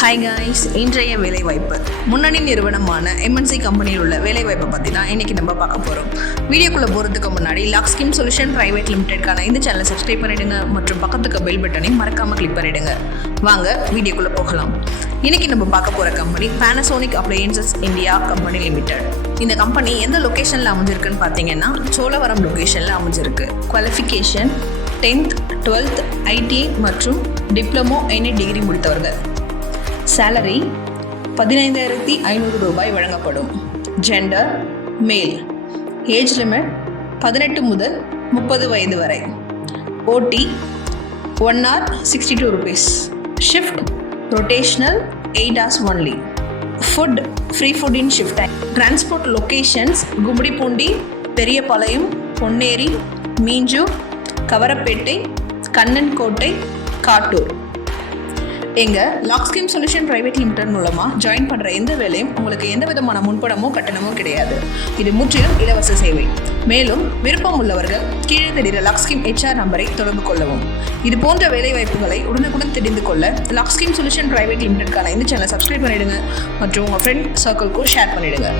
Hi guys, இன்றைய வேலைவாய்ப்பு முன்னணி நிறுவனமான எம்என்சி கம்பெனியில் உள்ள வேலைவாய்ப்பை பற்றி தான் இன்றைக்கி நம்ம பார்க்க போகிறோம். வீடியோக்குள்ளே போகிறதுக்கு முன்னாடி லாக் ஸ்கிம் சொல்யூஷன் பிரைவேட் லிமிடெட்கான இந்த சேனலை சப்ஸ்கிரைப் பண்ணிவிடுங்க மற்றும் பக்கத்துக்கு பெல் பட்டனையும் மறக்காமல் கிளிக் பண்ணிவிடுங்க. வாங்க வீடியோக்குள்ளே போகலாம். இன்றைக்கி நம்ம பார்க்க போகிற company Panasonic appliances India company limited. இந்த கம்பெனி எந்த லொக்கேஷனில் அமைஞ்சிருக்குன்னு பார்த்தீங்கன்னா சோழவரம் லொக்கேஷனில் அமைஞ்சிருக்கு. குவாலிஃபிகேஷன் 10th 12th ஐடிஐ மற்றும் டிப்ளமோ எனி டிகிரி முடித்தவர்கள். சேலரி 15,500 ரூபாய் வழங்கப்படும். ஜெண்டர் மேல். ஏஜ் லிமிட் 18 முதல் 30 வயது வரை. ஓடி 1 hour 62 rupees. Shift rotational 8 hours only. Food free food in shift time. Transport locations Gummidipoondi, Periyapalayam, Ponneri, Minjur, Kavaraipettai, Kannankottai, Kattur. எங்கள் lock skim solution private limited மூலமாக ஜாயின் பண்ணுற எந்த வேலையும் உங்களுக்கு எந்த விதமான முன்பணமோ கட்டணமோ கிடையாது. இது முற்றிலும் இலவச சேவை. மேலும் விருப்பம் உள்ளவர்கள் கீழே தெரிகிற லாக் ஸ்கிம் HR நம்பரை தொடர்பு கொள்ளவும். இது போன்ற வேலை வாய்ப்புகளை உடனுக்குடன் தெரிந்து கொள்ள லாக் ஸ்கிம் சொல்யூஷன் பிரைவேட் லிமிடெட்கான இந்த சேனலை சப்ஸ்கிரைப் பண்ணிவிடுங்க மற்றும் உங்கள் ஃப்ரெண்ட் சர்க்கிள்க்கும் ஷேர் பண்ணிவிடுங்க.